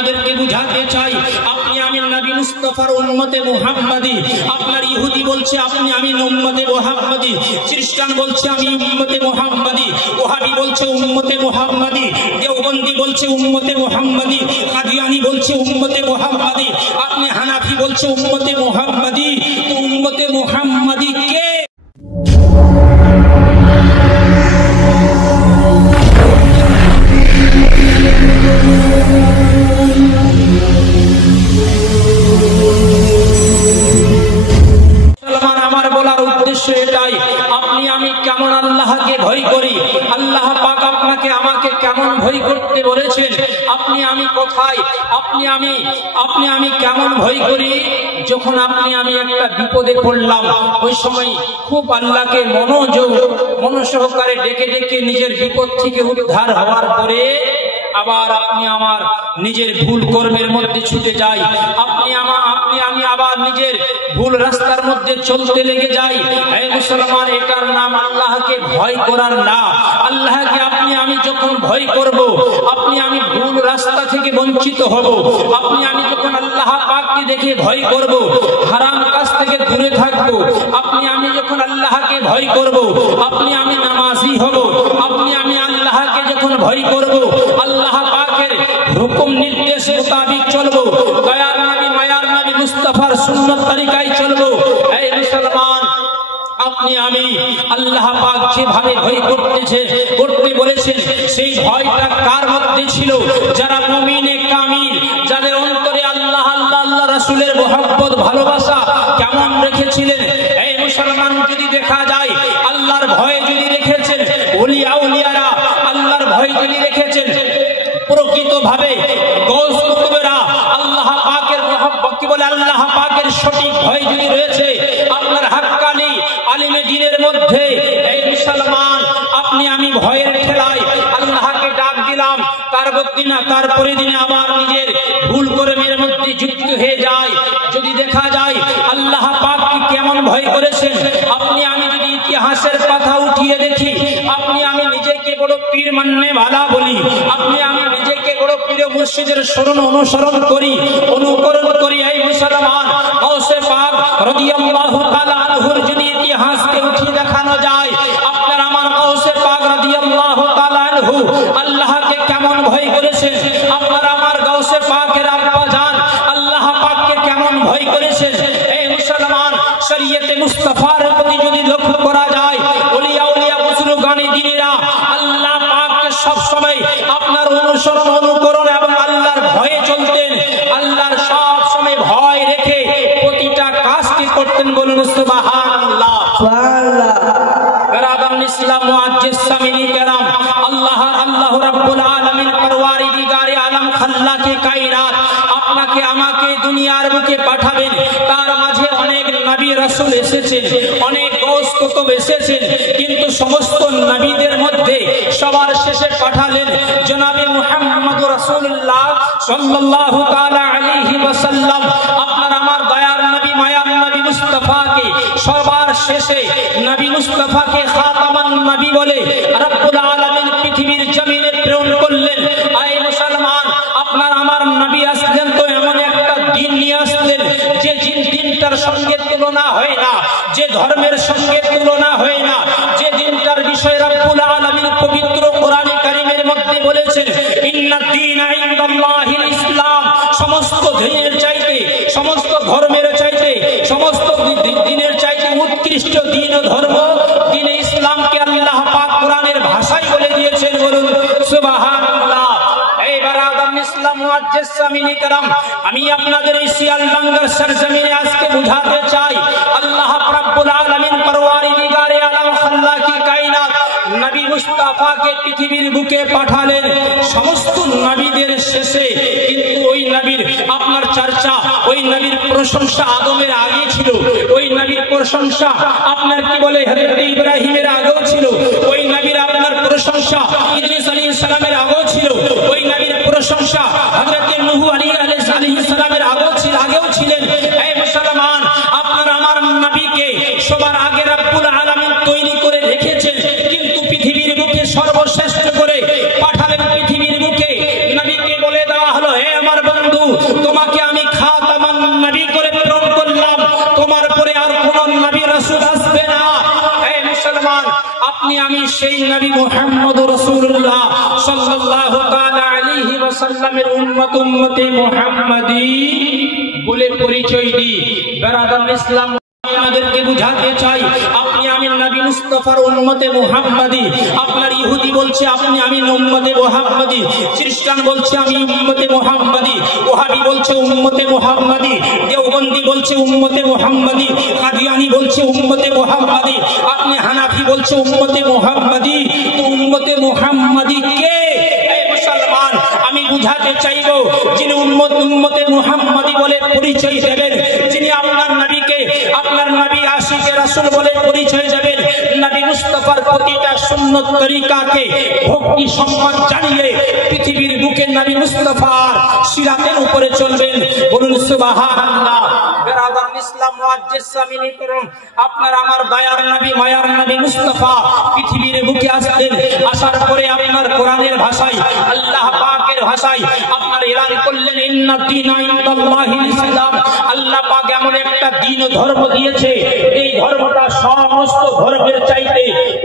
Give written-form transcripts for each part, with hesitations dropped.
আপনাদেরকে বুঝাতে চাই, আপনি আমি নবী মুস্তাফার উম্মতে মুহাম্মাদি। আপনার ইহুদি বলছে আপনি আমি উম্মতে মুহাম্মাদি, খ্রিস্টান বলছে আমি উম্মতে মুহাম্মাদি, ওহাবি বলছে উম্মতে মুহাম্মাদি, দেওবন্দি বলছে উম্মতে মুহাম্মাদি, কাদিয়ানি বলছে উম্মতে মুহাম্মাদি, আপনি হানাফি বলছে উম্মতে মুহাম্মাদি। তো উম্মতে মুহাম্মাদি কে? আমার বলার উদ্দেশ্য এটাই, আপনি আমি কেমন আল্লাহকে ভয় করি, আল্লাহ পাক আপনাকে আমাকে কেমন ভয় করতে বলেছেন, আপনি আমি কোথায়, আপনি আমি কেমন ভয় করি। যখন আপনি আমি একটা বিপদে পড়লাম, ওই সময় খুব আল্লাহকে মনোসহকারে ডেকে ডেকে নিজের বিপদ থেকে উদ্ধার হওয়ার পরে আবার আপনি আমার নিজের ভুল কর্মের মধ্যে ছুটে যাই, আপনি আমি আবার নিজের ভুল রাস্তার মধ্যে চলতে লেগে যাই। হে মুসলমান, এটার নাম আল্লাহকে ভয় করার না। আল্লাহকে আপনি আমি যখন ভয় করব, আপনি আমি ভুল রাস্তা থেকে বঞ্চিত হব। আপনি আমি যখন আল্লাহ পাককে দেখে ভয় করব, হারাম কাজ থেকে দূরে থাকব। আপনি আমি যখন আল্লাহকে ভয় করব, আপনি আমি নামাজি হব। আপনি আমি আল্লাহকে যখন ভয় করব, আল্লাহ পাকের হুকুম নির্দেশ মোতাবেক চলবো, দয়ার নবী মায়ার নবী মুস্তাফার সুন্নাত তরিকায় চলবো। এই মুসলমান, আপনি আমি আল্লাহ পাক যেভাবে ভয় করতে বলেছেন, সেই ভয়টা কার মধ্যে ছিল? যারা মুমিনে কামিল, যাদের অন্তরে আল্লাহ রাসূলের মুহাব্বত ভালোবাসা কেমন রেখেছিলেন। এই মুসলমান, যদি দেখা যায় আল্লাহর ভয় যদি রেখেছেন, ওলিয়ারা আল্লাহর ভয় যদি রেখেছেন, প্রকৃত ভাবে গৌস কুতুবেরা আল্লাহ পাকের মুহাব্বত কি বলে আল্লাহ পাকের সঠিক ভয় যদি রয়েছে আপনার হাক্কানি আলিমে দ্বীনের মধ্যে, এই মুসলমান, আপনি আমি ভয়ের ঠেলায় আল্লাহকে ডাক দিলাম, তারপরে দিনে আবার নিজের ভুল কর্মের মধ্যে যুক্ত হয়ে যায়। যদি দেখা যায় আল্লাহ পাক কেমন ভয় করেছেন, আপনি আমি যদি ইতিহাসের কথা উঠিয়ে দেখি, আপনি আমি নিজেকে বড় পীর মাননে ভালা বলি, আপনি আমি নিজেকে বড় পীর মুর্শিদের অনুসরণ করি, অনুকরণ করি। এই মুসলমান, গাউসে পাক রাদিয়াল্লাহু তাআলা আনহুর যদি ইতিহাসকে উঠিয়ে দেখানো যায়, আপনার আমার গাউসে পাক রাদিয়াল্লাহু তাআলা আনহু আল্লাহকে কেমন ভয় করেছেন, আপনার আমার গাউসে পাকের আব্বা জান আল্লাহ পাককে কেমন ভয় করেছেন। এই মুসলমান, শরীয়তে মুস্তাফার প্রতি যদি লক্ষ্য করা যায়, ওলিয়া বুজুর্গানে দ্বীনেরা আল্লাহ পাককে সব সময় আপনার অনুসরণ অনুকরণ এবং আল্লাহর ভয়ে চলতেন। আল্লাহর সব সময় ভয় রেখে প্রতিটা কাজকে করতেন। বলুন সুবহানাল্লাহ। ইসলাম মুআজ্জিজ সামিনী কেরাম, আল্লাহ রাব্বুল আলামিন পরওয়ারদিগারে আলম খাল্লাকে কায়নাত আপনাকে আমাকে দুনিয়ার বুকে পাঠাবেন। তার মাঝে অনেক নবী রাসূল এসেছেন, অনেক গৌস কুতুব এসেছেন, কিন্তু সমস্ত নবীদের মধ্যে সবার শেষে পাঠালেন জনাবে মুহাম্মদুর রাসূলুল্লাহ সাল্লাল্লাহু তাআলা আলাইহি ওয়াসাল্লাম। আপনার আমার দয়ার নবী মায়ার নবী মুস্তাফাকে সবার শেষে নবী মুস্তাফাকে খাতামান নবী বলে রব্বুল আলামিন পৃথিবীর জমিনে প্রেরণ করলেন। আয় মুসলমান, আপনার আমার নবী আসলেন তো এমন একটা দিন নিয়ে আসলেন যে দিনটার সঙ্গে তুলনা হয় না, যে ধর্মের সঙ্গে তুলনা হয় না, যে দিনটার বিষয় রব্বুল আলামিন পবিত্র কোরআনে কারীমের মধ্যে বলেছেন, ইন্নাদ দীনা ইনদাল্লাহিল ইসলাম। সমস্ত দিনের চাইতে, সমস্ত ধর্মের চাইতে, সমস্ত দিনের চাইতে উৎকৃষ্ট দিন ও ধর্ম দ্বীনে ইসলামকে আল্লাহ পাক কোরআনের ভাষায় বলে দিয়েছেন। বলুন সুবহানাল্লাহ। এই বারাদাম ইসলাম মুআজ্জিজ সামিনী কেরাম, আমি আপনাদের এই শিয়ালডাঙ্গার সরজমিনে আজকে বুঝাতে চাই, আল্লাহ রাব্বুল আলামিন পরওয়ারদিগারে আলম খাল্লাকি কায়নাত নবী মুস্তাফাকে পৃথিবীর বুকে পাঠালেন। সমস্ত নবীদের শেষে কিন্তু ওই নবীর আপনার চর্চা, ওই নবীর প্রশংসা আদমের আগে ছিল, ওই নবীর প্রশংসা আপনার কি বলে হযরত ইব্রাহিমের আগেও ছিল, ওই নবীর আপনার প্রশংসা ইদ্রিস আলাইহিস সালামের আগেও ছিল, ওই নবীর প্রশংসা হযরত নূহ আলাইহিস সালামের আগেও ছিলেন। এই মুসলমান, আপনার আমার নবীকে সবার আগে রব্বুল আলামিন তৈরি করে রেখেছেন, কিন্তু পৃথিবীর বুকে সর্বশ্রেষ্ঠ করে পাঠালেন পৃথিবীর বুকে। নবীকে বলে দেওয়া হলো, হে আমার আপনি আমি সেই নবী মুহাম্মদুর রাসূলুল্লাহ সাল্লাল্লাহু তাআলা আলাইহি ওয়াসাল্লামের উম্মতে মুহাম্মাদি বলে পরিচয় দিই। বেরাদার ইসলাম, আপনাদেরকে বুঝাতে চাই আপনি আমি নবী মুস্তাফার উম্মতে মুহাম্মাদি। আপনার ইহুদি বলছে আপনি আমি উম্মতে মুহাম্মাদি, খ্রিস্টান বলছে আমি উম্মতে মুহাম্মাদি, ওহাবি বলছে উম্মতে মুহাম্মাদি, দেওবন্দি বলছে উম্মতে মুহাম্মাদি, কাদিয়ানি বলছে উম্মতে মুহাম্মাদি, আপনি হানাফি বলছে উম্মতে মুহাম্মাদি। তো উম্মতে মুহাম্মাদি কে? এই মুসলমান, আমি বুঝাতে চাইবো যিনি উম্মতে মুহাম্মাদি বলে পরিচয় দেবেন, যিনি আপনার নবীকে আপনার নবী আশিকে রাসূল বলে পরিচয় দেবেন, নবী মুস্তাফার প্রতিটা সুন্নত তরিকাকে ভক্তি সম্মান জানিয়ে পৃথিবীর বুকে নবী মুস্তাফার সিরাতের উপরে চলবেন। বলুন সুবহানাল্লাহ। বেরাদার ইসলাম, মুআজ্জিজ সামিনী করুন, আপনার আমার দয়ার নবী মায়ার নবী মুস্তাফা পৃথিবীর বুকে আসলেন। আসার পরে আপনার কোরআনের ভাষায়, আল্লাহ পাকের ভাষায় আপনার এলান করলেন ইন্নাদ দীনা ইনদাল্লাহিল ইসলাম। আল্লাহ পাক এমন একটা দ্বীন ধর্ম দিয়েছে, এই ধর্মটা সমস্ত ধর্মের চাইতে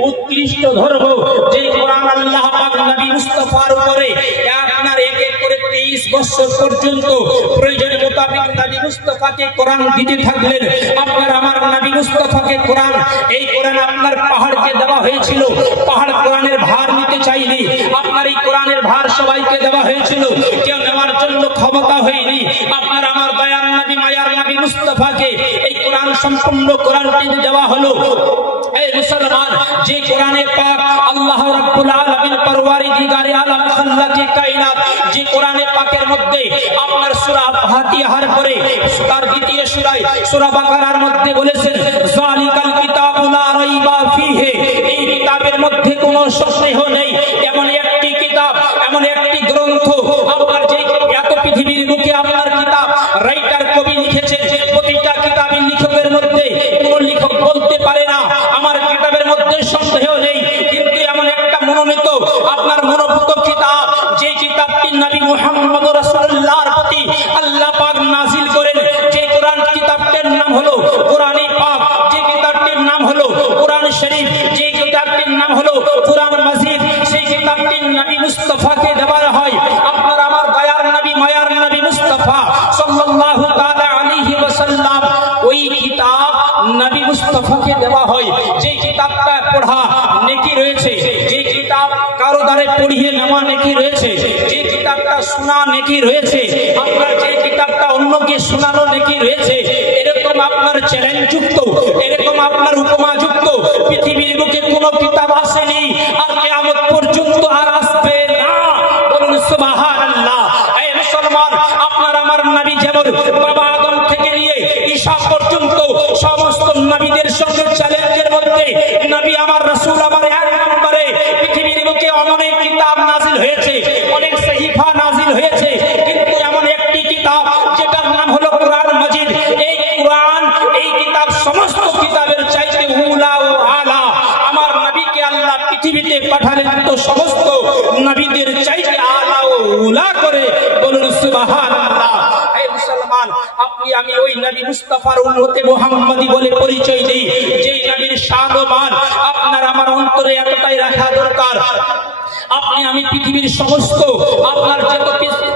উৎকৃষ্ট ধর্ম। যে কোরআন আল্লাহ পাক নবী মুস্তাফার উপরে আপনার এক এক করে 23 বছর পর্যন্ত প্রয়োজন মোতাবেক নবী মুস্তাফাকে কোরআন দিতে থাকলেন। আপনার আমার নবী মুস্তাফাকে কোরআন, এই কোরআন আপনার পাহাড়কে দেওয়া হয়েছিল, পাহাড় কোরআনের ভার নিতে চাইনি। আপনার এই কোরআনের ভার সবাইকে দেওয়া হয়েছিল, কেউ নেওয়ার জন্য ক্ষমতা হয়নি। আপনার আমার দয়ার নবী মায়ার নবী মুস্তাফাকে এই কোরআন সম্পূর্ণ কোরআনটি দেওয়া হলো। এই মুসলমান, যে কোরআনে পাক আল্লাহ রাব্বুল আলামিন পরওয়ারদিগারে আলম খাল্লাকে কায়নাত, যে কোরআনে পাকের মধ্যে আপনার সূরা ফাতিহার পরে তার দ্বিতীয় সূরায় সূরা বাকারার মধ্যে বলেছেন যালিকাল কিতাবু লা রাইবা ফীহি, এই কিতাবের মধ্যে কোনো সন্দেহ নেই। এমন একটি কিতাব, এমন একটি গ্রন্থ আপনার, যে এত পৃথিবীর বুকে আপনার কিতাব রাইটার কবি লিখেছেন, প্রতিটা কিতাবের লেখকের মধ্যে কোনো লেখক বলতে পারে না আমার কিতাবের মধ্যে সন্দেহ নেই, কিন্তু এমন একটা মনোনীত আপনার মনোভূত কিতাব, যে কিতাবটি নবী মুহাম্মদ রাসূলুল্লাহর প্রতি আল্লাহ পাক নাজিল করেন, যে কোরআন কিতাবটির নাম হলো কোরআনে পাক, যে কিতাবটির নাম হলো কোরআন শরীফ, যে কিতাবটির নাম হলো কোরআন মাজিদ, সেই কিতাবটি নবী মুস্তাফাকে দেওয়া হয়। আপনার আমার দয়ার নবী মায়ার নবী মুস্তাফা সাল্লাল্লাহু তাআলা আলাইহি ওয়াসাল্লাম, ওই কিতাব নবী মুস্তাফাকে দেওয়া হয়। যে কিতাবটা পড়া নেকি রয়েছে, যে কিতাব কারো দ্বারা পড়িয়ে নেওয়া নেকি রয়েছে, যে কিতাবটা শোনা নেকি রয়েছে, আপনার যে কিতাবটা অন্যকে শোনানো নেকি রয়েছে, এরকম আপনার চ্যালেঞ্জ যুক্ত, এরকম আপনার উপমা যুক্ত পৃথিবীর বুকে কোনো কিতাব আসেনি, আর কিয়ামত পর্যন্ত আর আসবে না। বলুন সুবহানাল্লাহ। এই মুসলমান, আপনার আমার নবী যেমন বাবা আদম থেকে নিয়ে ঈসা পর্যন্ত সমস্ত নবীদের সঙ্গে চ্যালেঞ্জের মধ্যে নবী আমার রাসূল আমার এক নম্বরে, পৃথিবীর বুকে অনেক কিতাব নাজিল হয়েছে, অনেক সহিফা নাজিল হয়েছে, কিন্তু এমন একটি কিতাব যেটার নাম হলো কোরআন মাজিদ। এই কোরআন, এই কিতাব সমস্ত কিতাবের চাইতে উলা ও আলা। আমার নবীকে আল্লাহ পৃথিবীতে পাঠালেন তো সমস্ত নবীদের চাইতে আলা ও উলা করে। বলুন সুবহানাল্লাহ। এই মুসলমান, আপনি আমি ওই নবী মুস্তাফার উম্মতে মুহাম্মাদি বলে পরিচয় দিই, যেই নবীর শান ও মান আপনার আমার অন্তরে এতটাই রাখা দরকার। আপনি আমি পৃথিবীর সমস্ত আপনার যত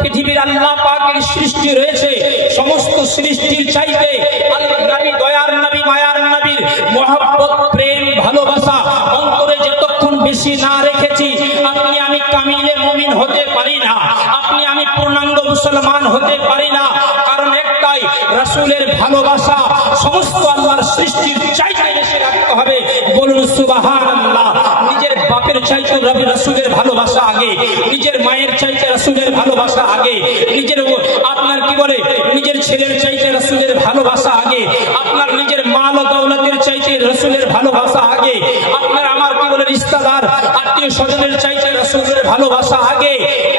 পৃথিবীর আল্লাহ পাকের সৃষ্টি রয়েছে, সমস্ত সৃষ্টির চাইতে নবী দয়ার নবী মায়ার নবীর মহব্বত, প্রেম, ভালোবাসা অন্তরে যতক্ষণ বেশি না রেখেছি, আপনি আমি কামিলে মুমিন হতে পারি না, আপনি আমি পূর্ণাঙ্গ মুসলমান হতে পারি না। কারণ একটাই, রাসূলের ভালোবাসা সমস্ত আল্লাহর সৃষ্টির চাইতে বেশি রাখতে হবে। বলুন সুবহানাল্লাহ। নিজের বাপের চাইতে রাসূলের ভালোবাসা আগে, নিজের মায়ের চাইতে রাসূলের ভালোবাসা আগে, নিজের আপনার কি বলে নিজের ছেলের চাইতে রাসূলের ভালোবাসা আগে, আপনার নিজের মাল ও দৌলতের চাইতে রাসূলের ভালোবাসা আগে, আপনার আমার কি বলে রিশতেদার আত্মীয় স্বজনের চাইতে রাসূলের ভালোবাসা আগে।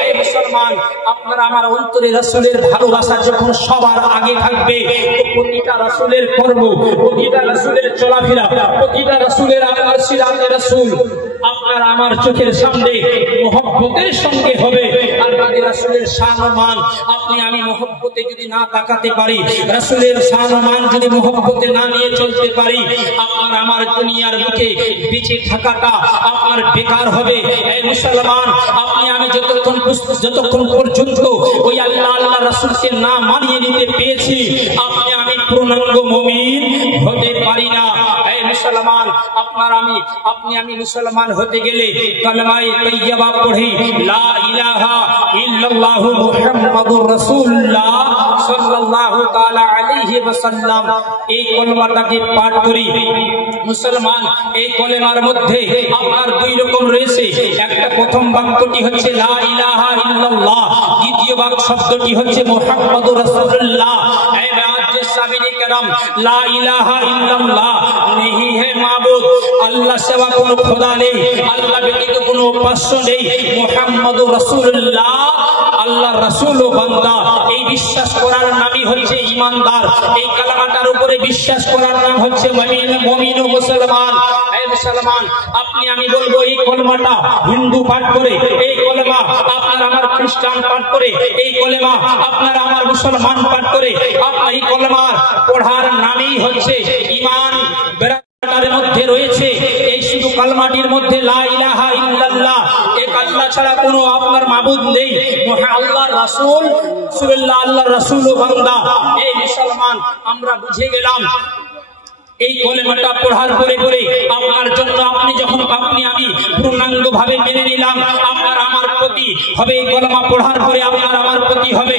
এই মুসলমান, আপনার আমার অন্তরে রাসূলের ভালোবাসা যখন সবার আগে থাকবে, তো প্রতিটা রাসূলের কর্ম, প্রতিটা রাসূলের চলাফেরা, প্রতিটা রাসূলের আপনার সিরাতে রাসূল আপনার আমার চোখের সামনে মহব্বতের সঙ্গে হবে। আর যদি রাসূলের শান ও মান আপনি আমি মহব্বতে যদি না তাকাতে পারি, রাসূলের শান ও মান যদি মহব্বতে না নিয়ে চলতে পারি, আপনার আমার দুনিয়ার বুকে বেঁচে থাকাটা আপনার বেকার হবে। এই মুসলমান, আপনি আমি যতক্ষণ পর্যন্ত ওই আল্লাহ আল্লাহ রাসূলকে না মানিয়ে নিতে পেরেছি, আপনি আমি পূর্ণাঙ্গ মুমিন হতে পারি না। এই মুসলমান, আপনি আমি মুসলমান হতে গেলে কালেমায়ে তাইয়্যিবা পড়ি, লা ইলাহা ইল্লাল্লাহু মুহাম্মাদুর রাসূলুল্লাহ সাল্লাল্লাহু তাআলা আলাইহি ওয়াসাল্লাম, এই কলেমাটাকে পাঠ করি। মুসলমান, এই কলেমার মধ্যে আপনার দুই রকম রয়েছে। একটা প্রথম বাক্যটি হচ্ছে লা ইলাহা ইল্লাল্লাহ, দ্বিতীয় বাক্য শব্দটি হচ্ছে মুহাম্মাদুর রাসূলুল্লাহ। এই মুআজ্জিজ সাহাবী کرام, লা ইলাহা ইল্লাল্লাহ নেহি হে মাবুদ, আল্লাহ সেবা কোনো খোদা নেই, আল্লাহ ব্যতীত কোনো উপাস্য নেই, মুহাম্মাদুর রাসূলুল্লাহ আল্লাহর রাসূল ও বান্দা, এই বিশ্বাস করার নামই হচ্ছে ঈমানদার। এই কালেমাটার উপরে বিশ্বাস করার নাম হচ্ছে মুমিন ও মুসলমান। এই মুসলমান, আপনি আমি বলবো এই কলেমাটা হিন্দু পাঠ করে, এই কলেমা আপনার আমার খ্রিস্টান পাঠ করে, এই কলেমা আপনার আমার মুসলমান পাঠ করে, আপনার এই কলেমা পড়ার নামই হচ্ছে ঈমান। বেরাদারের মধ্যে রয়েছে এই শুধু কালমাটির মধ্যে লা ইলাহা ইল্লাল্লাহ, এক আল্লাহ ছাড়া কোনো আপনার মাবুদ নেই, আল্লাহর রাসূল রাসূলুল্লাহ আল্লাহর রাসূল ও বান্দা। এই মুসলমান, আমরা বুঝে গেলাম এই কলেমাটা পড়ার পরে পরে আপনার জন্য আপনি আমি পূর্ণাঙ্গ ভাবে মেনে নিলাম, আপনার আমার প্রতি হবে এই কলেমা পড়ার পরে আপনার আমার প্রতি হবে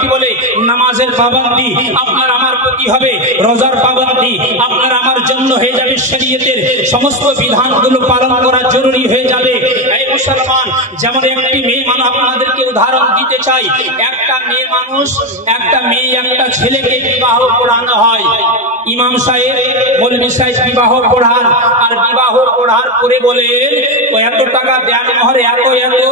কি বলে নামাজের পাবন্দি, আপনার আমার প্রতি হবে রোজার পাবন্দি, আপনার আমার জন্য হয়ে যাবে শরীয়তের সমস্ত বিধানগুলো পালন করা জরুরি হয়ে যাবে। এই মুসলমান, যেমন একটি মেয়ে মানুষ, আপনাদেরকে উদাহরণ দিতে চাই, একটা মেয়ে একটা ছেলেকে বিবাহ পড়ানো হয়, ইমাম সাহেব মৌলভী সাহেব বিবাহ পড়ান, আর বিবাহ পড়ার পরে বলে এত টাকা দেন মহর এত এত,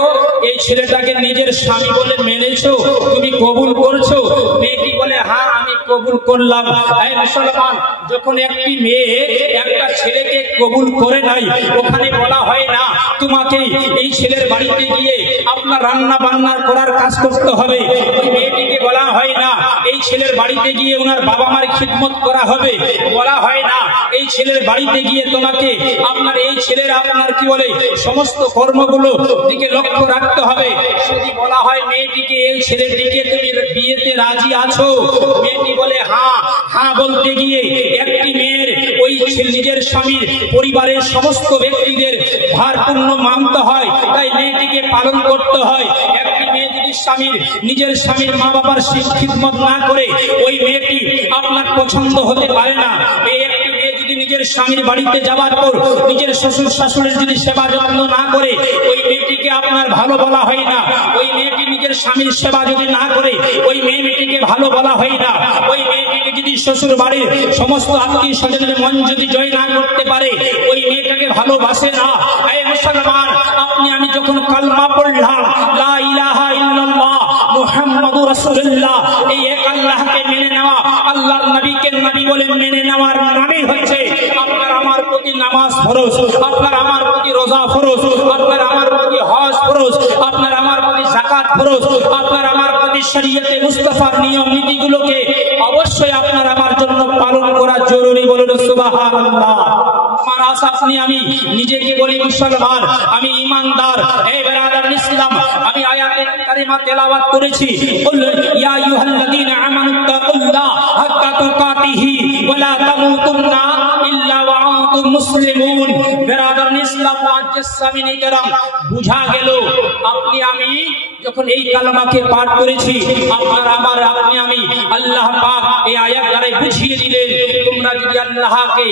এই ছেলেটাকে নিজের স্বামী বলে মেনেছো, তুমি কবুল করছো? মেয়েটি বলে হ্যাঁ আমি কবুল করলাম। এই মুসলমান, যখন একটি মেয়ে একটা ছেলেকে কবুল করে নাই, ওখানে বলা হয় না তোমাকে এই ছেলের বাড়িতে গিয়ে আপনার রান্না বান্না করার কাজ করতে হবে, ওই মেয়েটিকে বলা হয় না এই ছেলের বাড়িতে গিয়ে ওনার বাবা মার খিদমত করা হবে, বলা হয় না এই ছেলের বাড়িতে গিয়ে তোমাকে আপনার এই ছেলের আপনার কি বলে সমস্ত কর্মগুলো দিকে লক্ষ্য রাখতে হবে, শুধু বলা হয় মেয়েটিকে এই ছেলেটিকে তুমি বিয়েতে রাজি আছো? মেয়েটি বলে হ্যাঁ। হ্যাঁ বলতে গিয়ে একটি মেয়ের ওই নিজের স্বামীর পরিবারের সমস্ত ব্যক্তিদের ভারপূর্ণ মানতে হয়, তাই মেয়েটিকে পালন করতে হয়। একটি মেয়ে যদি নিজের স্বামীর মা বাবার খিদমত না করে, ওই মেয়েটি আপনার পছন্দ হতে পারে না। এই একটি মেয়ে যদি নিজের স্বামীর বাড়িতে যাওয়ার পর নিজের শ্বশুর শাশুড়ির যদি সেবা যত্ন না করে, ওই মেয়েটিকে আপনার ভালো বলা হয় না। ওই মেয়েটি নিজের স্বামীর সেবা যদি না করে, ওই মেয়েটিকে ভালো বলা হয় না। ওই মেয়েটিকে যদি শ্বশুর বাড়ির সমস্ত আত্মীয় স্বজনের মন যদি জয় না করতে পারে, ওই মেয়েটাকে ভালোবাসে না। এই মুসলমান, আপনি আমি যখন কালমা পড়লাম লা ইলাহা ইল্লাল্লাহ মুহাম্মাদুর রাসূলুল্লাহ, এই এক আল্লাহকে মেনে নেওয়া, আল্লাহর নবীকে নবী বলে মেনে নেওয়ার নামই হচ্ছে আপনার আমার প্রতি নামাজ ফরজ, আপনার আমার প্রতি রোজা ফরজ, আপনার আমার প্রতি হজ ফরজ, আপনার আমার প্রতি যাকাত ফরজ, আপনার আমার প্রতি শরীয়তে মুস্তাফার নিয়ম নীতিগুলোকে অবশ্যই আপনার আমার জন্য পালন করা জরুরি। বলুন সুবহানাল্লাহ। আমার আশা আপনি আমি নিজেকে বলি মুসলমান, আমি ঈমানদার। এই বেরাদার ইসলাম, আমি আয়াতে কারিমা তেলাওয়াত করেছি, কুল ইয়া আইয়ুহাল্লাযীনা আমানুত্তাকুল্লাহ হাক্কা তুকাতিহি ওয়া লা তামুতুন্না ইল্লা ওয়া আনতুম মুসলিমুন। বেরাদার ইসলাম, মুআজ্জিজ সামিনী کرام, বুঝা গেল আপনি আমি যখন এই কালেমাকে পাঠ করেছি, আপনার আমার আপনি আমি আল্লাহ পাক এই আয়াত দ্বারা বুঝিয়ে দিলেন, তোমরা যদি আল্লাহকে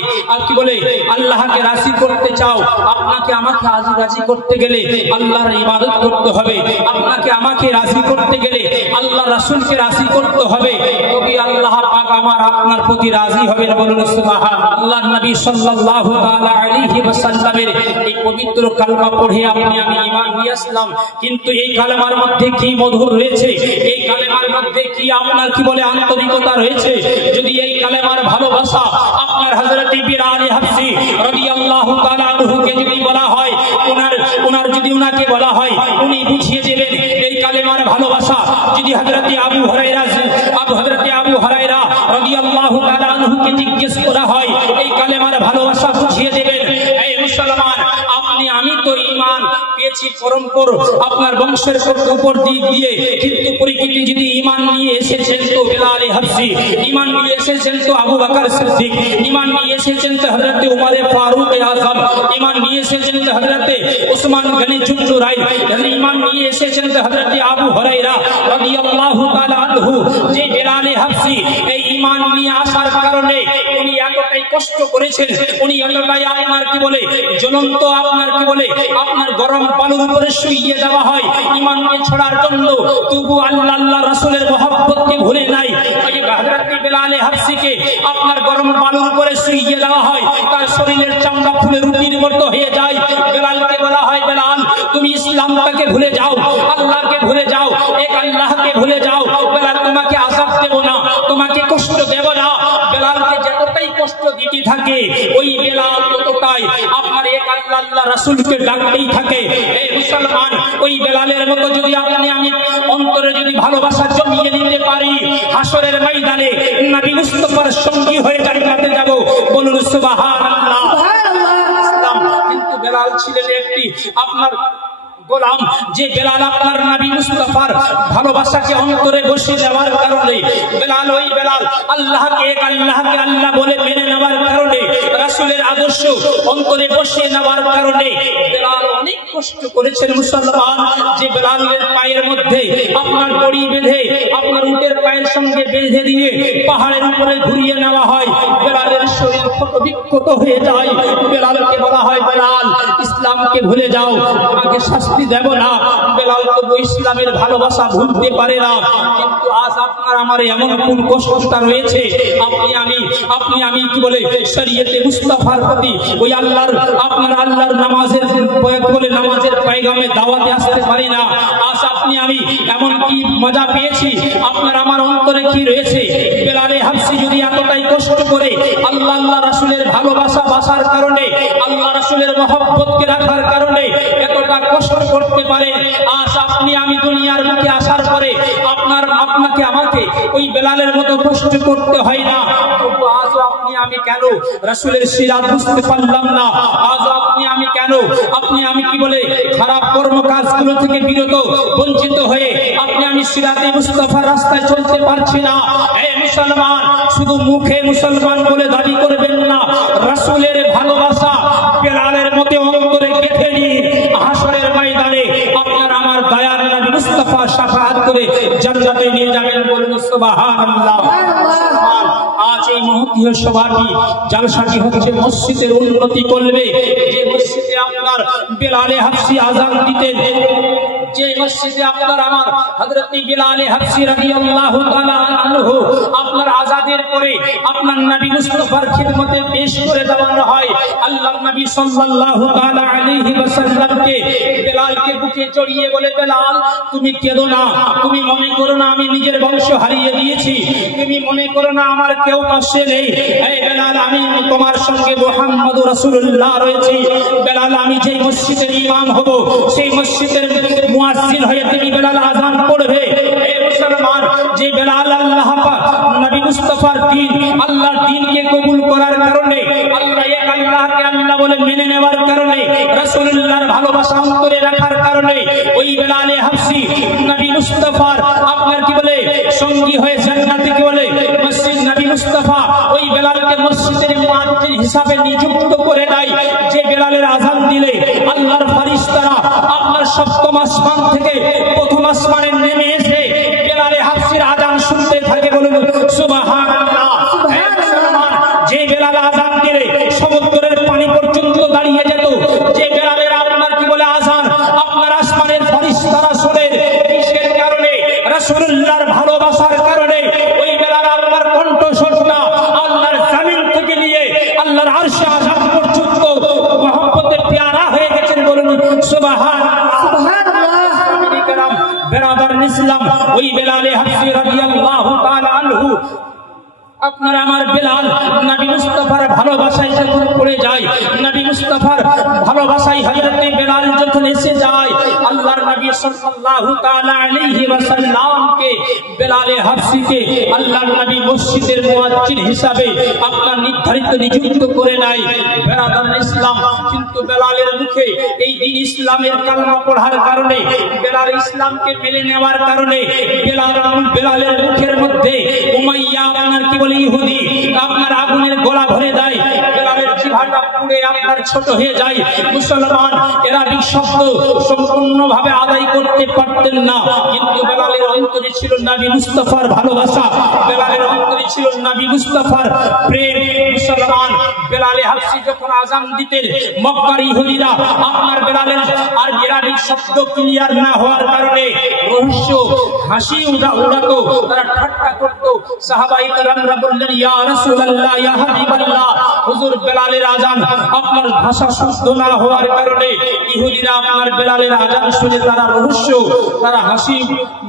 কি বলে আল্লাহকে রাজি করতে চাও, আপনাকে আমাকে রাজি করতে গেলে আল্লাহর ইবাদত করতে হবে, আপনাকে আমাকে রাজি করতে গেলে আল্লাহ রাসূলকে রাজি করতে হবে, তবে আল্লাহ পাক আমার আপনার প্রতি রাজি হবেন। বলুন সুবহানাল্লাহ। আল্লাহর নবী সাল্লাল্লাহু তাআলা আলাইহি ওয়াসাল্লামের এই পবিত্র কালেমা পড়ে আপনি আমি ঈমান নিয়ে আসলাম, কিন্তু এই কালেমার মধ্যে কি মধুর রয়েছে, এই কালেমার মধ্যে কি আপনার কি বলে আন্তরিকতা রয়েছে। যদি এই কালেমার ভালোবাসা আপনার হযরত বিলাল হাবশী রাদিয়াল্লাহু তাআলা আনহুকে যদি বলা হয়, ওনার যদি উনাকে বলা হয়, উনি বুঝিয়ে দেবেন এই ভালোবাসা যদি হযরতে আবু হুরায়রা রাদিয়াল্লাহু তাআলা আনহুকে জিজ্ঞেস করা হয় এই কালেমার ভালোবাসা বুঝিয়ে দেবেন। এই মুসলমান, আপনি আমি তো ঈমান পেয়েছি পরম্পর আপনার বংশের উপর দিক দিয়ে, কিন্তু পরিচিতি যদি ঈমান নিয়ে এসেছেন তো বেলাল হাবশী, ঈমান নিয়ে এসেছেন তো আবু বকর সিদ্দিক, ঈমান নিয়ে এসেছেন তো হযরতে উমর ফারুক আযম, ঈমান নিয়ে এসেছেন তো হযরতে উসমান গনি জুনজুরাই, ঈমান নিয়ে এসেছেন তো হযরতে আবু হুরায়রা রাদিয়াল্লাহু তাআলা আনহু। যে বেলাল হাবশী এই ঈমান নিয়ে আসার কারণে উনি এতটাই কষ্ট করেছেন, উনি এতটাই আপনার কি বলে জ্বলন্ত আপনার কি বলে আপনার গরম বালুর উপরে শুইয়ে দেওয়া হয় ঈমানকে ছড়ার জন্য, তবু আল্লাহ রাসূলের মহব্বতকে ভুলে নাই। ওই হযরত বেলাল হাবশীকে আপনার গরম বালুর উপরে শুইয়ে দেওয়া হয়, তার শরীরের চামড়া ফুলে রুটির মতো হয়ে যায়। বেলালকে বলা হয়, বেলাল তুমি ইসলামটাকে ভুলে যাও, আল্লাহকে ভুলে যাও, এক আল্লাহকে ভুলে যাও। বেলাল তোমাকে আযাব দেব না, তোমাকে কষ্ট দেব না। বেলালকে যতটাই কষ্ট দিতে থাকে ওই বেলাল ততটাই আপনার এক আল্লাহ রাসূলকে ডাকতেই থাকে। এই মুসলমান, ওই বেলালের মতো যদি আপনি আমি অন্তরে যদি ভালোবাসা জমিয়ে নিতে পারি, হাসরের ময়দানে নবী মুস্তাফার সঙ্গী হয়ে জান্নাতে যাব। বলুন সুবহানাল্লাহ। কিন্তু বেলাল ছিলেন একটি আপনার গোলাম, যে বেলাল আপনার নবী মুস্তাফার ভালোবাসাকে অন্তরে বসিয়ে দেওয়ার কারণে বেলাল ওই বেলাল আল্লাহকে আল্লাহ বলে মেনে নেওয়ার কারণে, রাসূলের আদর্শ অন্তরে বসিয়ে নেওয়ার কারণে বেলাল অনেক কষ্ট করেছেন মুসলমান। যে বেলালের পায়ের মধ্যে আপনার দড়ি বেঁধে আপনার উটের পায়ের সঙ্গে বেঁধে দিয়ে পাহাড়ের উপরে ঘুরিয়ে নেওয়া হয়, বেলালের শরীর ক্ষত বিক্ষত হয়ে যায়। বেলালকে বলা হয়, বেলাল ইসলামকে ভুলে যাও, তোমাকে শাস্তি দেব না। বেলাল তবু ইসলামের ভালোবাসা ভুলতে পারে না। কিন্তু আজ আপনার আমার এমন কোন কষ্টটা রয়েছে, আপনি আমি কি বলে শরীয়তে মুস্তাফার প্রতি ওই আল্লাহর নামাজের বলে নামাজের পয়গামে দাওয়াতে আসতে পারি না। আজ আপনি আমি এমন কি মজা পেয়েছি, আপনার আমার অন্তরে কি রয়েছে। বেলাল হাবশী যদি এতটাই কষ্ট করে আল্লাহ রাসূলের ভালোবাসা বাসার কারণে, আল্লাহ রাসূলের মহব্বতকে রাখার কারণে এতটা কষ্ট করতে পারে, আজ আপনি আমি দুনিয়ার বুকে আসার পরে আপনাকে আমাকে ওই বেলালের মতো কষ্ট করতে হয় না। কিন্তু আজ আপনি আমি কেন রাসূলের সিরাত বুঝতে পারলাম না? আজ আপনি আমি কেন কি বলে খারাপ কর্ম কাজগুলো থেকে বিরত বঞ্চিত হয়ে আপনি আমি সিরাতে মুস্তাফার রাস্তায় চলতে পারছি না? এই মুসলমান, শুধু মুখে মুসলমান বলে দাবি করবেন না, রাসূলের ভালোবাসা বেলালের মতো অন্তরে গেঁথে নিয়ে হাসরের ময়দানে আপনার আমার দয়ার নবী মুস্তাফা শাফাআত করে জান্নাতে নিয়ে যাবেন। বলুন সুবহানাল্লাহ। আজ এই মহতীয় সভাটি জলসাটি হচ্ছে মসজিদের উন্নতি করবে। যে মসজিদে আপনার বেলাল হাবশী আযান দিতেন, যে মসজিদে আপনার আমার হযরত বেলাল হাবশী রাদিয়াল্লাহু তাআলা আনহু আপনার আযানের পরে আপনার নবী মুস্তাফার খিদমতে পেশ করে দেওয়ানো হয়, আল্লাহর নবী সাল্লাল্লাহু তাআলা আলাইহি ওয়াসাল্লামকে বেলালকে বুকে জড়িয়ে বলে, বেলাল তুমি কেঁদো না, তুমি মনে করো না আমি নিজের বংশ হারিয়ে দিয়েছি, তুমি মনে করো না আমার কেউ পাশে নেই। এই বেলাল, আমি তোমার সঙ্গে মুহাম্মদুর রাসূলুল্লাহ রয়েছি। বেলাল, আমি যেই মসজিদের ইমাম হব সেই মসজিদের মুয়াজ্জিন হয়ে তুমি বেলাল আযান পড়বে। এই মুসলমান, যে বেলাল আল্লাহ পাক নবী মুস্তাফার দ্বীন আল্লাহর দ্বীনকে কবুল করার কারণে, আল্লাহকে আল্লাহ বলে মেনে নেওয়ার কারণে, রাসূলুল্লাহর ভালোবাসা অন্তরে রাখার কারণে ওই বেলাল হাবশী নবী মুস্তাফার আপনার কি বলে সঙ্গী হয়ে জান্নাতে কি বলে মসজিদ নবী মুস্তাফা ওই বেলালকে মসজিদের মুয়াজ্জিন হিসাবে নিযুক্ত করে দেয়। যে বেলালের আযান দিলে আল্লাহর ফেরেশতারা আপনার সপ্তম আসমান থেকে প্রথম আসমানে নেমে এসে বেলাল হাবশীর আযান শুনতে থাকে। বলুন সুবহানাল্লাহ। যে বেলাল আযান দিলে সমুদ্রের পানি পর্যন্ত দাঁড়িয়ে যেত। যে বেলালের আপনার কি বলে আযান আপনার আসমানের ফেরেশতারা শুনে, কিসের কারণে? রাসূলুল্লাহর ভালোবাসার কারণে। ওই বেলাল আপনার কণ্ঠস্বরটা আল্লাহর জমিন থেকে নিয়ে আল্লাহর আরশে আযাম পর্যন্ত মহব্বতে প্যারা হয়ে গেছেন। বলুন সুবহানাল্লাহ। সুবহানাল্লাহ। বেরাদার ইসলাম, ওই বেলাল হাবশী রাদিয়াল্লাহু তাআলা আনহু আপনার আমার বেলাল নবী মুস্তাফার ভালোবাসায় যখন পড়ে যায়, নবী মুস্তাফার ভালোবাসায় হযরত বেলাল যখন এসে যায়, আল্লাহর নবী সাল্লাল্লাহু তাআলা আলাইহি ওয়াসাল্লামকে বেলালে হাবশিকে আল্লাহর নবী মসজিদের মুয়াজ্জিন হিসাবে আপনার নির্ধারিত নিযুক্ত করে নাই বেরাদার ইসলাম। কিন্তু বেলালের মুখে এই দিন ইসলামের কালমা পড়ার কারণে, বেলাল ইসলামকে মেনে নেওয়ার কারণে বেলালের মুখের মধ্যে উমাইয়া আপনার কি বলে ইহুদি আপনার আগুনের গোলা ভরে দেয়, বেলালের জিহ্বাটা পুড়ে আপনার ছোট হয়ে যায়। মুসলমান এরা শব্দ সম্পূর্ণভাবে আদায় করতে পারতেন না, কিন্তু বেলালের অন্তরে ছিল নবী মুস্তাফার ভালোবাসা, বেলালের অন্তরে ছিল নবী মুস্তাফার প্রেম। মুসলমান বেলালে হাবশি যখন আযান দিতেন, মক্কার ইহুদিরা আপনার বেলালের আর এরাবিক শব্দ ক্লিয়ার না হওয়ার কারণে রহস্য হাসি উড়াতো, তারা ঠাট্টা করতো। সাহাবায়ে কেরামরা বললেন, ইয়া রাসূলুল্লাহ, ইয়া হাবিবাল্লাহ, হুজুর বেলালের আযান আপনার ভাষা শুদ্ধ না হওয়ার কারণে ইহুদিরা আপনার বেলালের আযান শুনে তারা রহস্য, তারা হাসি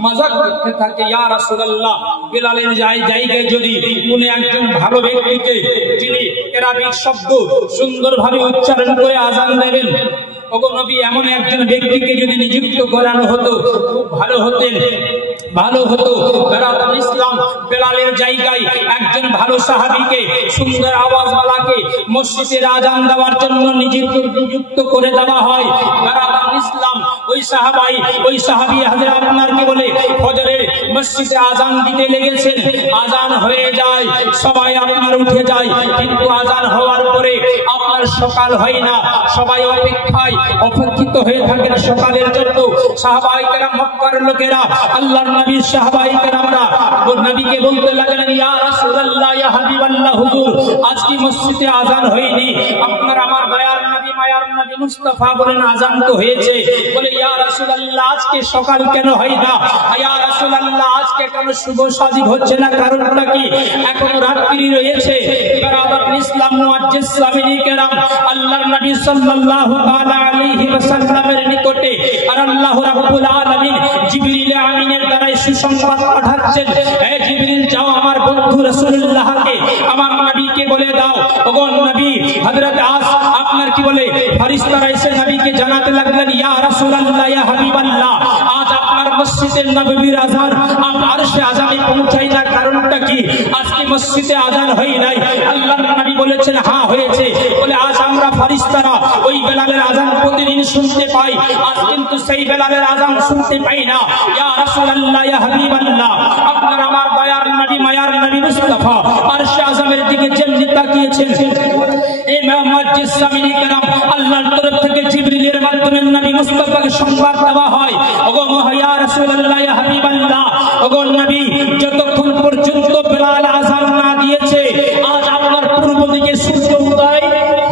মজাক করতে থাকে। ইয়া রাসূলুল্লাহ, বেলালের জায়গায় যদি কোন একজন ভালো ব্যক্তিকে যিনি আরবি শব্দ সুন্দরভাবে উচ্চারণ করে আযান দেবেন, ওগো নবী এমন একজন ব্যক্তিকে যদি নিযুক্ত করানো হতো খুব ভালো হতো। বেরাদার ইসলাম, বেলালের জায়গায় একজন ভালো সাহাবীকে, সুন্দর আওয়াজওয়ালাকে মসজিদের আযান দেওয়ার জন্য নিযুক্ত করে দেওয়া হয়। বেরাদার ইসলাম, ওই সাহাবী হযরত আপনার কি বলে ফজরের মসজিদে আযান দিতে লেগেছেন, আযান হয়ে যায়, সবাই আপনার উঠে যায়, কিন্তু আযান হওয়ার পরে আপনার সকাল হয় না, সবাই অপেক্ষিত হয়ে থাকেন সকালের জন্য। সাহাবায়ে কেরাম, মক্কার লোকেরা, আল্লাহর নবীর সাহাবায়ে কেরামরা নবীকে বলতে লাগলেন, ইয়া রাসূলুল্লাহ, ইয়া হাবিবাল্লাহ, হুজুর আজকে মসজিদে আযান হয়নি, আপনার আমার মায়ার নবী মুস্তাফা বলেন আযান তো হয়েছে। বলে, ইয়া রাসূলুল্লাহ, আজকে সকাল কেন হয় না? ইয়া রাসূলুল্লাহ, আজকে কেন শুভ সাজিব হচ্ছে না? কারণটা কি? এখনো রাত্রি রয়েছে। বেরাদার ইসলাম, মুআজ্জিজ সাহাবী কেরাম আল্লাহর নবী সাল্লাল্লাহু তাআলা আলাইহি ওয়াসাল্লামের নিকটে আর আল্লাহ রাব্বুল আলামিন জিবরিল আমিনের দ্বারাই সুসংবাদ পাঠাচ্ছেন, হে জিবরিল, যাও আমার বন্ধু রাসূলুল্লাহকে, আমার নবীকে বলে দাও, ওগো নবী হযরত আজ আপনার কি বলে ফেরেশতারা এসে নবীকে জানাতে লাগলেন, ইয়া রাসূলুল্লাহ, ইয়া হাবিবাল্লাহ, আজ আপনার মসজিদের নববীর আযান আরশে আযামে পৌঁছায় না, কারণটা কি? আজকে মসজিদে আযান হয় নাই। আল্লাহর নবী বলেছেন, হ্যাঁ হয়েছে। বলে, আজ আমরা ফেরেশতারা ওই বেলালের আযান প্রতিদিন শুনতে পাই, আজ কিন্তু সেই বেলালের আযান শুনতে পাই না। ইয়া রাসূলুল্লাহ, ইয়া হাবিবাল্লাহ, আপনার আমার দয়ার নবী, মায়ার নবী মুস্তাফা আরশে আযামের দিকে যেমনি তাকিয়েছেন, এই মুআজ্জিজ সাহাবী কেরাম আল্লাহর তরফ থেকে জিবরিলের মাধ্যমে নবী মুস্তাফাকে সংবাদ দেওয়া হয়, ওগো ইয়া রাসূলুল্লাহ, ইয়া হাবিবাল্লাহ, ওগো নবী, যতক্ষণ পর্যন্ত বেলাল আযান না দিয়েছে আজ আপনার পূর্ব দিকে সূর্য উদয়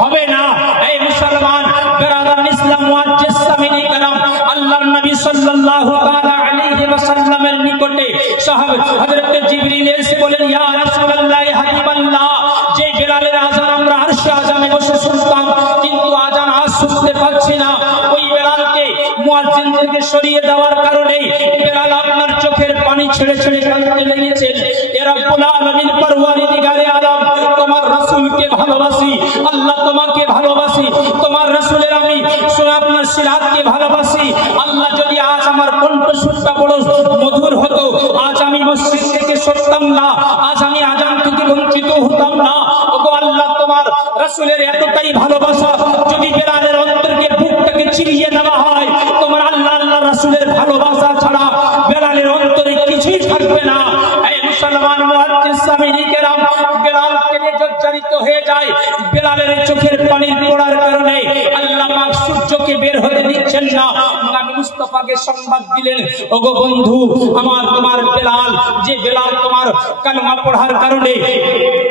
হবে না। এই মুসলমান, বেরাদার ইসলাম, মুআজ্জিজ সাহাবী কেরাম আল্লাহর নবী সাল্লাল্লাহু তাআলা আলাইহি ওয়াসাল্লামের নিকটে হযরত জিবরিল এসে বলেন, ইয়া রাসূলুল্লাহ, ইয়া হাবিবাল্লাহ, যে বেলালের আযান আমরা আরশে আযামে বসে শুনতাম, কিন্তু আযান আজ শুনতে পাচ্ছি না। ওই বেলালকে মুয়াজ্জিনদেরকে সরিয়ে দেওয়ার কারণে বেলাল আপনার চোখের পানি ছেড়ে ছেড়ে কাঁদতে লেগেছেন। এ রব্বুল আলামিন, পরওয়ারদিগারে আলম, তোমার রাসূলকে ভালোবাসি, আল্লাহ তোমাকে ভালোবাসি, তোমার রাসূলের আমি আপনার সিরাতকে ভালোবাসি। আল্লাহ, যদি আজ আমার কণ্ঠস্বরটা বড় মধুর হতো, আজ আমি মসজিদ থেকে সরতাম না, আজ আমি আযান থেকে বঞ্চিত হতাম না। ওগো আল্লাহ, তোমার রাসূলের এতটাই ভালোবাসা যদি বেলালের অন্তরকে, বুকটাকে চিরিয়ে দেওয়া হয়, তোমার আল্লাহ রাসূলের ভালোবাসা ছাড়া বেলালের অন্তরে কিছুই থাকবে না। এই মুসলমান, মুআজ্জিজ সাহাবী কেরাম বেলাল কেঁদে জর্জরিত হয়ে যায়। বেলালের চোখের পানির পড়ার কারণে আল্লাহ পাক সূর্যকে বের হতে দিচ্ছেন না। নবী মুস্তাফাকে সংবাদ দিলেন, ওগো বন্ধু আমার, তোমার বেলাল, যে বেলাল তোমার কালেমা পড়ার কারণে,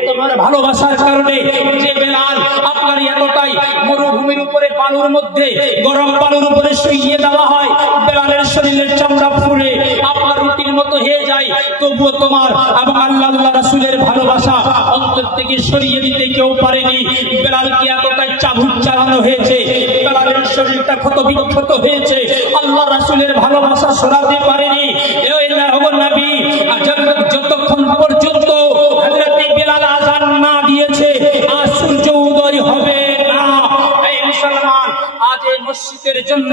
তোমার ভালোবাসার কারণে, যে বেলাল আপনার এতটাই মরুভূমির উপরে বালুর মধ্যে, গরম বালুর উপরে শুইয়ে দেওয়া হয়, বেলালের শরীরের চামড়া ফুলে আপনার রুটির মতো হয়ে যায়, তবুও তোমার এবং আল্লাহ রাসূলের ভালোবাসা অন্তর থেকে সরিয়ে দিতে কেউ পারেনি। বেলালকে এতটাই চাবুক চালানো হয়েছে, বেলালের শরীরটা ক্ষত বিক্ষত হয়েছে, আল্লাহ রাসূলের ভালোবাসা সরাতে পারেনি। নবী, যতক্ষণ পর্যন্ত হযরত বেলাল আযান না দিয়েছে আজ সূর্য উদয় হবে না। এই মুসলমান, আজ এই মসজিদের জন্য,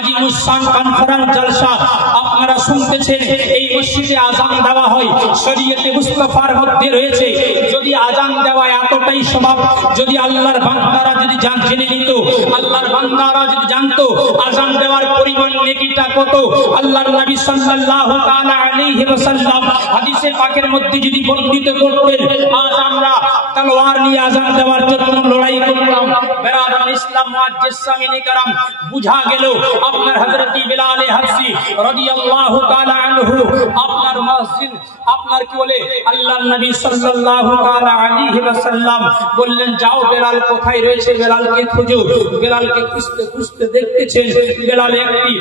আজিমুস-শান কনফারেন্স জলসা আপনারা শুনতেছেন। এই মসজিদে আযান দেওয়া হয়, শরীয়তে মুস্তাফার মধ্যে রয়েছে। যদি আযান দেওয়া এতটাই স্বভাব, যদি আল্লাহর বান্দারা যদি জেনে নিত, আল্লাহর বান্দারা যদি জানতো আযান দেওয়ার পরিমাণ নেকিটা কত, আল্লাহর নবী সাল্লাল্লাহু তাআলা আলাইহি ওয়াসাল্লাম হাদিসে পাকের মধ্যে যদি বর্ণিত করতেন, আজ আমরা তলোয়ার নিয়ে আযান দেওয়ার জন্য লড়াই করতাম। বেরাদার ইসলাম মুআজ্জিজ সামিনে کرام, বুঝা গেল আপনার হযরত বিলাল হাবশী রাদিয়াল্লাহু তাআলা আনহু আপনার মসজিদ, আপনার কি বলে আল্লাহর নবী সাল্লাল্লাহু তাআলা আলাইহি ওয়াসাল্লাম বললেন, যাও বেলাল কোথায় রয়েছে, বেলালকে খুঁজো। বেলালকে খুঁজতে খুঁজতে দেখতেছেন বেলাল একটি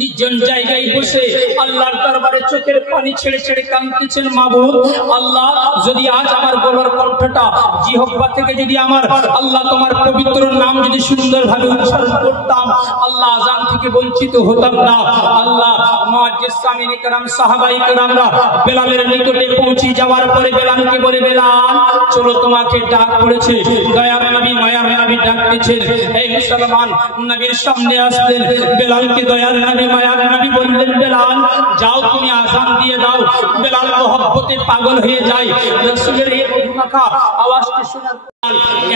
নির্জন জায়গায় বসে আল্লাহর দরবারে চোখের পানি ছেড়ে ছেড়ে কাঁদতেছেন, মাবুদ আল্লাহ, যদি আজ আমার গলার কণ্ঠটা জিহ্বা থেকে যদি আমার আল্লাহ তোমার পবিত্র নাম যদি সুন্দরভাবে উচ্চারণ করতাম, আল্লাহ আযান থেকে বঞ্চিত হতাম না। আল্লাহ মুআজ্জিজ সামিনে کرام, সাহাবায়ে کرامরা বেলালের নিকটে পৌঁছে যাওয়ার পরে বেলালকে বলে, বেলাল চলো তোমাকে ডাক পড়েছে। দয়ার নবী মায়ার নবী ডাকতেছেন। এই মুসলমান নবীর সামনে আসলেন, বেলালকে দয়ার নবী মায়ার নবী বললেন, বেলাল যাও তুমি আযান দিয়ে দাও। বেলাল মহব্বতে পাগল হয়ে যায়। রাসূলের এই মধুমাখা আওয়াজটি শোনার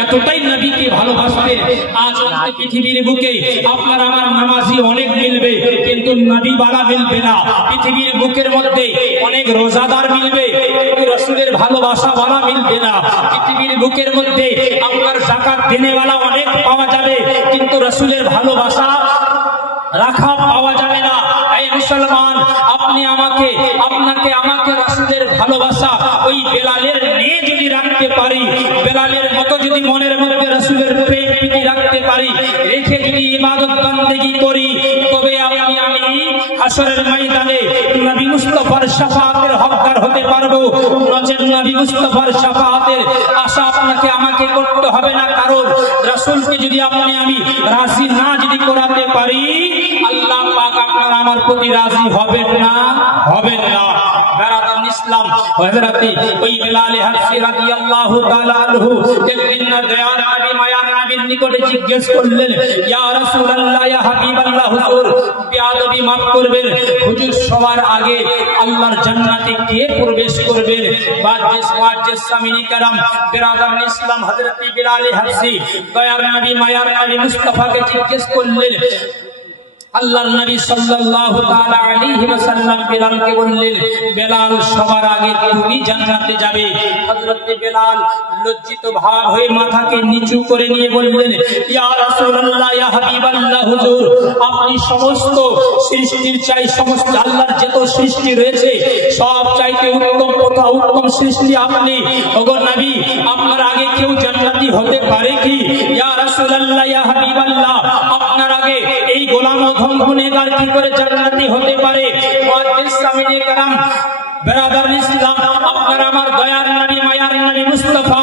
এতটাই নবীকে ভালোবাসতেন। আজ অন্ত পৃথিবীর বুকে আপনার আমার নামাজি অনেক মিলবে, কিন্তু নবী বালা মিলবে না। পৃথিবীর বুকের মধ্যে অনেক রোজাদার মিলবে, কিন্তু রাসূলের ভালোবাসা বালা মিলবে না। পৃথিবীর বুকের মধ্যে আপনার যাকাত দেনেওয়ালা অনেক পাওয়া যাবে, কিন্তু রাসূলের ভালোবাসা রাখা পাওয়া যাবে না। এই মুসলমান, আপনি আমাকে, আপনাকে আমাকে রাসূলের ভালোবাসা ওই বেলালের নিয়ে যদি রাখতে পারি, বেলালের মতো যদি মনের মধ্যে রাসূলের প্রেম প্রীতি রাখতে পারি, রেখে যদি ইবাদত বন্দেগী করি, তবে আমি হাসরের ময়দানে নবী মুস্তাফার শাফাআতের হকদার হতে পারবো। নজর নবী মুস্তাফার শাফাআতের আশা আপনাকে আমাকে করতে হবে না, কারণ রাসূলকে যদি আপনি আমি রাজি না যদি করাতে পারি, আল্লাহ পাক আপনার আমার প্রতি রাজি হবেন না, হবেন না। বেরাদার ইসলাম, হযরত ওই বিলাল হাবশী রাদিয়াল্লাহু তাআলা আনহু একদিন দয়ার নবী মায়ার নবীর নিকটে জিজ্ঞেস করলেন, ইয়া রাসূলুল্লাহ, ইয়া হাবিবাল্লাহ, হুজুর বেয়াদবি মাফ করবেন, হুজুর সবার আগে আল্লাহর জান্নাতে কে প্রবেশ করবেন? মুআজ্জিজ সামিনে کرام, বেরাদার ইসলাম, হযরত বিলাল হাবশী দয়ার নবী মায়ার নবী মুস্তাফাকে জিজ্ঞেস করলেন। আল্লাহর নবী সাল্লাল্লাহু তাআলা আলাইহি ওয়াসাল্লাম বেলালকে বললেন, বেলাল সবার আগে তুমি জান্নাতে যাবে। হযরত বেলাল লজ্জিত ভাব হয়ে মাথাকে নিচু করে নিয়ে বললেন, ইয়া রাসূলুল্লাহ, ইয়া হাবিবাল্লাহ, হুজুর আপনি সমস্ত সৃষ্টির চাই, সমস্ত আল্লাহর যত সৃষ্টি রয়েছে সব চাইতে উত্তম, কোথাও উত্তম সৃষ্টি আপনি। ওগো নবী, আপনার আগে কেউ জান্নাতি হতে পারে কি? ইয়া রাসূলুল্লাহ, ইয়া হাবিবাল্লাহ, আপনার আগে এই গোলাম গুনেগার কি করে জান্নাতি হতে পারে? মুআজ্জিজ সামিনে کرام, বেরাদার ইসলাম, আপনার আমার দয়ার নবী মায়ার নবী মুস্তাফা